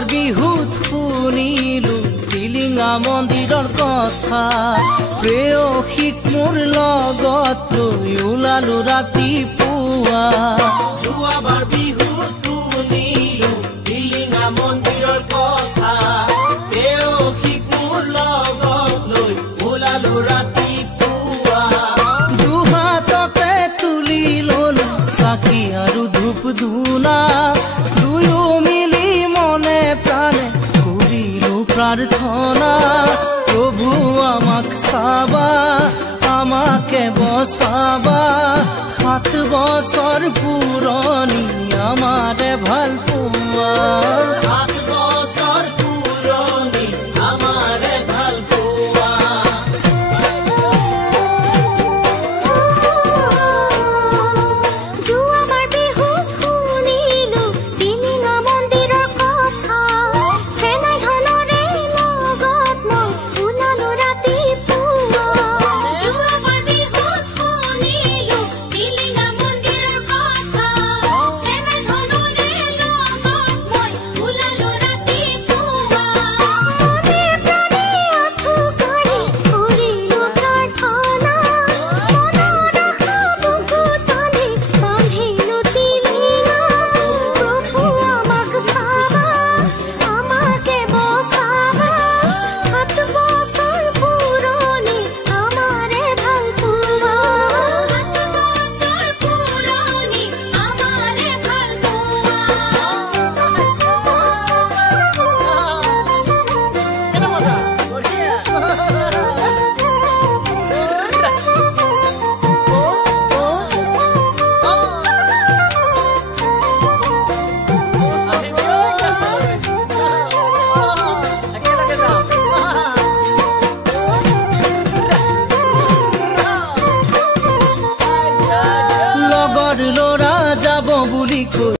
যোৱাবাৰ বিহুত শুনিলো টিলিঙা মন্দিৰৰ কথা প্ৰেয়সীক মোৰ লগত লৈ ওলালো ৰাতিপুৱা যোৱাবাৰ বিহুত শুনিলো টিলিঙা মন্দিৰৰ কথা প্ৰেয়সীক মোৰ লগত লৈ ওলালো ৰাতিপুৱা দুহাততে তুলি ললো চাকি আৰু ধূপ ধূনা দুয়ো মিলি মনে প্ৰাণে কৰিলো প্ৰাৰ্থনা প্ৰভু আমাক চাবা আমাকে বচাবা 7 বছৰ পুৰণি আমাৰে ভাল পোৱা